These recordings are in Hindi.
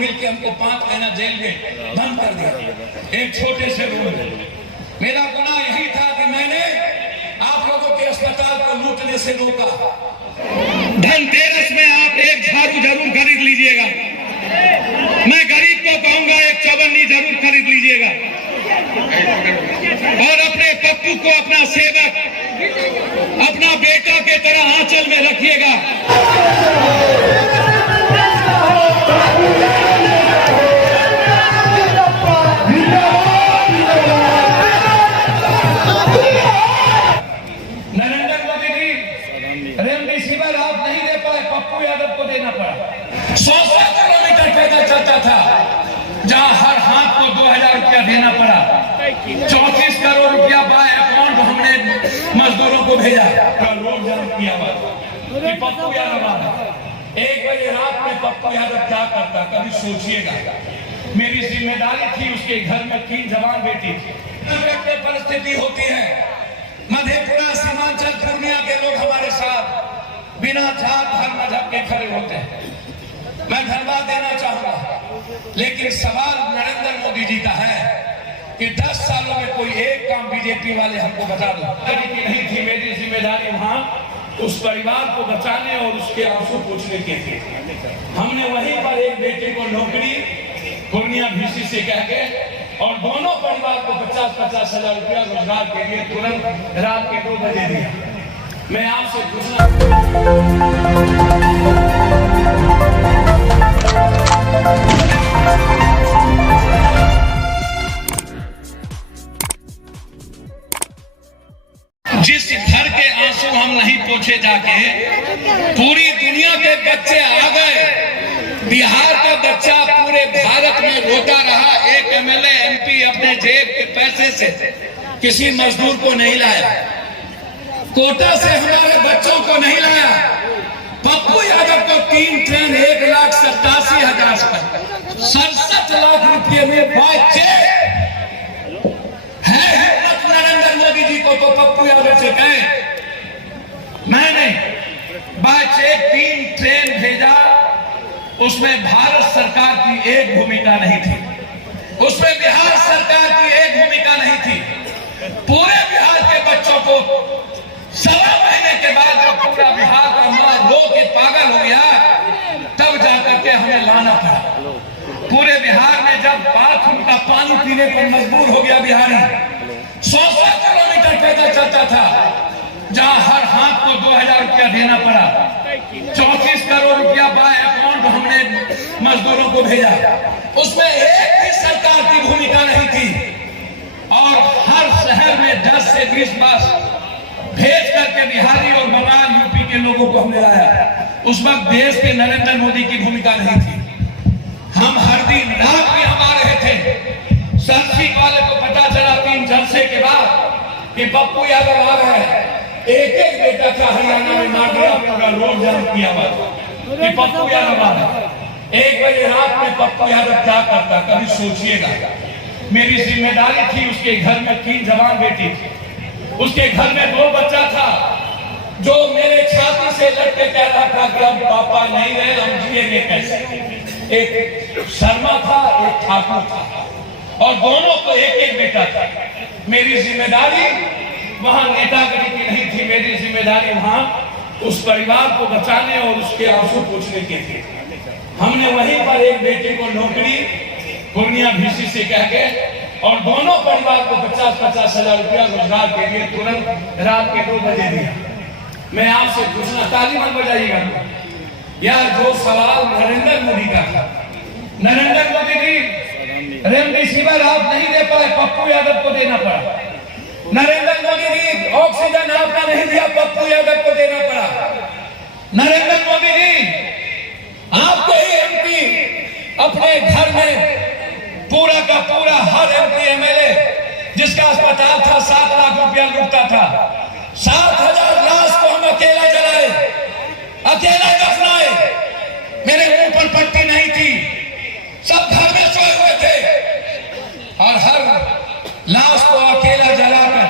मिलकर हमको 5 महीना जेल में बंद कर दिया एक छोटे से रूम में। मेरा गुनाह यही था कि मैंने आप लोगों के अस्पताल को लूटने से रोका। धनतेरस में आप एक झाड़ू जरूर खरीद लीजिएगा। मैं गरीब को कहूंगा एक चवन्नी जरूर खरीद लीजिएगा और अपने पप्पू को अपना सेवक, अपना बेटा के तरह आंचल में रखिएगा। नरेंद्र मोदी जी, रेमडेसिविर आप नहीं दे पाए, पप्पू यादव को देना पड़ा। 100 किलोमीटर पैदल चलता था, जहां हर हाथ को 2000 रुपया देना पड़ा। 34 करोड़ रुपया बाय अकाउंट हमने मजदूरों को भेजा। लोग जरूर किया कि पप्पू यादव आ रहा। 1 बजे रात में पप्पू यादव क्या करता, कभी सोचिएगा। मेरी जिम्मेदारी थी, उसके घर में 3 जवान बेटी थी। परिस्थिति होती है, मधेपुरा, सीमांचल, पूर्णिया के लोग हमारे साथ बिना जात धर्म मजहब के खड़े होते हैं। मैं धन्यवाद देना चाहूंगा, लेकिन सवाल नरेंद्र मोदी जी का है कि 10 सालों में कोई एक काम बीजेपी वाले हमको बता दो। तरीके नहीं थी मेरी जिम्मेदारी वहां उस परिवार को बचाने और उसके आंसू पूछने की थी। हमने वहीं पर एक बेटे को नौकरी पूर्णिया भीसी से कह के और दोनों परिवार को 50-50 हजार रुपया रोजगार के लिए तुरंत रात के 2 बजे दिया। मैं आपसे पूछना, जिस घर के आंसू हम नहीं पोछे जाके पूरी दुनिया के बच्चे आ गए, बिहार का बच्चा पूरे भारत में रोता रहा। एक एमएलए एमपी अपने जेब के पैसे से किसी मजदूर को नहीं लाया, कोटा से हमारे बच्चों को नहीं लाया। पप्पू यादव को 3 ट्रेन 1,87,000 का 67 लाख रुपये में बाय चेक है। नरेंद्र मोदी जी को तो पप्पू यादव से कहे, मैंने बाय चेक 3 ट्रेन भेजा। उसमें भारत सरकार की एक भूमिका नहीं थी, उसमें बिहार सरकार की एक भूमिका नहीं थी। पूरे बिहार के बच्चों को 1.25 महीने के बाद जब पूरा बिहार का मां रो के पागल हो गया, तब जाकर के हमें लाना पड़ा। पूरे बिहार में जब बाथरूम का पानी पीने पर मजबूर हो गया बिहारी, 100 किलोमीटर पैदल चलता था, जहां हर हाथ को 2000 रुपया देना पड़ा। 34 करोड़ रुपया बाय अकाउंट हमने मजदूरों को भेजा। उसमें एक भी सरकार की भूमिका नहीं थी और हर शहर में 10 से 20 बस भेज करके बिहारी और बंगाल यूपी के लोगों को हमने लाया। उस वक्त देश के नरेंद्र मोदी की भूमिका नहीं थी। हम हर दिन रात में हम आ रहे थे। सरसी वाले को पता चला 3 जलसे के बाद कि पप्पू यादव आ रहे हैं। एक बेटा का हरियाणा में मार दिया, पूरा रोड जाम किया कि पप्पू यादव आ रहे। 1 बजे रात में पप्पू यादव क्या करता, कभी सोचिएगा। मेरी जिम्मेदारी थी, उसके घर में 3 जवान बेटी थी। उसके घर में 2 बच्चा था जो मेरे छाती से लड़ के कह रहा था कि अब पापा नहीं रहे, हम जिएंगे कैसे। एक शर्मा था, एक ठाकुर था और दोनों को एक बेटा था। मेरी जिम्मेदारी वहां नेतागिरी की नहीं थी, मेरी जिम्मेदारी वहां उस परिवार को बचाने और उसके आंसू पूछने की थी। हमने वहीं पर एक बेटे को नौकरी पूर्णिया भीसी से कह के और दोनों परिवार को 50-50 हजार रुपया रोजगार के लिए तुरंत रात के 2 बजे दिया। मैं आपसे पूछना, ताली मत बजाइएगा यार, जो सवाल नरेंद्र मोदी का था। नरेंद्र मोदी जी, रेमडेसिविर आप नहीं दे पाए, पप्पू यादव को देना पड़ा। नरेंद्र मोदी जी, ऑक्सीजन आपने नहीं दिया, पप्पू यादव को देना पड़ा। नरेंद्र मोदी जी, आपके ही एमपी अपने घर में पूरा का पूरा हर एमपी एमएलए जिसका अस्पताल था 7 लाख रुपया लूटता था। 7,000 लाश को हम अकेला जलाए, अकेला दफनाए। मेरे मुंह पर पट्टी नहीं थी, सब घर में सोए हुए थे और हर लाश को अकेला जलाकर।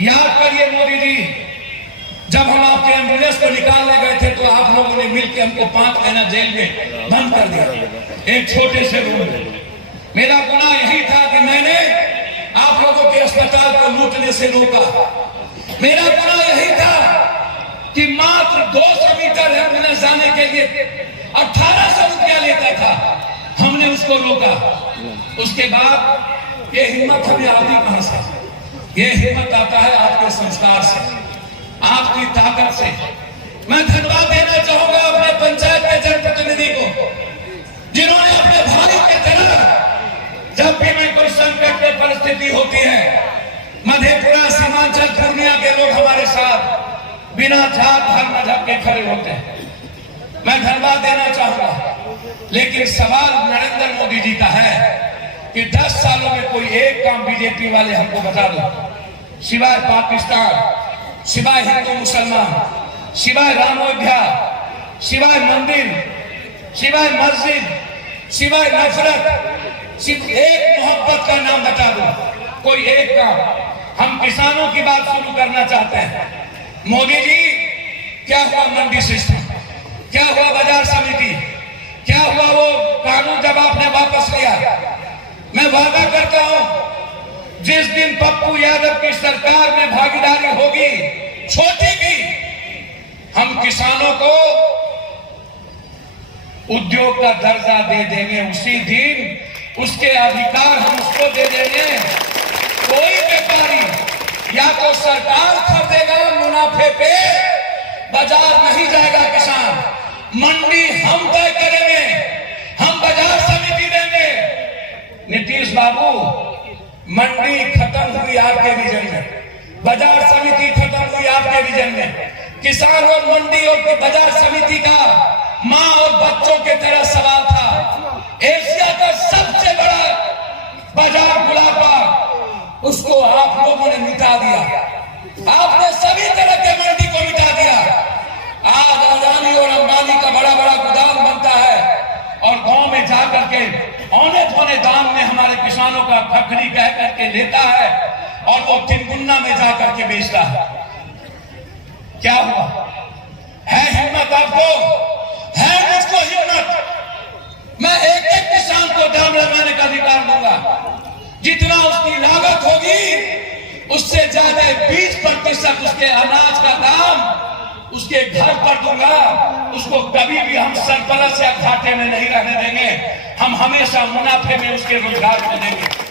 याद करिए मोदी जी, जब हम आपके एम्बुलेंस को निकालने गए थे तो आप लोगों ने मिलकर हमको 5 महीना जेल में बंद बंद कर दिया एक छोटे से रूम में। मेरा गुनाह यही था कि मैंने आप लोगों के अस्पताल को लूटने से रोका। मेरा गुनाह यही था कि मात्र 200 मीटर एम्बुलेंस जाने के लिए 1800 रुपया लेता था, हमने उसको रोका। उसके बाद ये हिम्मत हमें आती कहां से? ये हिम्मत आता है आपके संस्कार से, आपकी ताकत से। मैं धन्यवाद देना चाहूंगा अपने पंचायत के जनप्रतिनिधि को, जिन्होंने अपने भाई के तरह जब भी मैं कोई संकट की परिस्थिति होती है, मधेपुरा, सीमांचल, पूर्णिया के लोग हमारे साथ बिना जात धर्म मजहब के खड़े होते हैं। मैं धन्यवाद देना चाहूंगा। लेकिन सवाल नरेंद्र मोदी जी का है कि 10 सालों में कोई एक काम बीजेपी वाले हमको बता दो, सिवाय पाकिस्तान, सिवाय हिंदू मुसलमान, सिवाय राम अयोध्या, सिवाय मंदिर, सिवाय मस्जिद, सिवाय नफरत, सिर्फ एक मोहब्बत का नाम बता दो, कोई एक काम। हम किसानों की बात शुरू करना चाहते हैं। मोदी जी, क्या हुआ मंडी सिस्टम? क्या हुआ बाजार समिति? क्या हुआ वो कानून जब आपने वापस लिया? मैं वादा करता हूं, जिस दिन पप्पू यादव की सरकार में भागीदारी होगी, छोटी भी, हम किसानों को उद्योग का दर्जा दे देंगे। उसी दिन उसके अधिकार हम उसको दे देंगे। कोई व्यापारी या तो सरकार खरीदेगा मुनाफे पे, बाजार नहीं जाएगा किसान। मंडी हम तय करेंगे, हम बाजार समिति देंगे। नीतीश बाबू, मंडी खत्म हुई आपके विजन में, बाजार समिति खत्म हुई आपके विजन में। किसान और मंडी और बाजार समिति का मां और बच्चों के तरह सवाल था। एशिया का सबसे बड़ा बाजार बुलापा, उसको आप लोगों ने मिटा दिया। आपने सभी तरह के मंडी को मिटा दिया। आज अदानी और अंबानी का बड़ा बड़ा गोदाम बनता है और गांव में जाकर के औने धोने दाम में हमारे किसानों का खखरी कह करके लेता है और वो तिनगुन्ना में जाकर के बेचता है। क्या हुआ? है हिम्मत आपको? है मुझको हिम्मत? मैं एक एक किसान को दाम लगाने का अधिकार दूंगा। जितना उसकी लागत होगी उससे ज्यादा 20% उसके अनाज का दाम उसके घर पर दूंगा। उसको कभी भी हम सरप्लस या घाटे में नहीं रहने देंगे। हम हमेशा मुनाफे में उसके रोजगार को देंगे।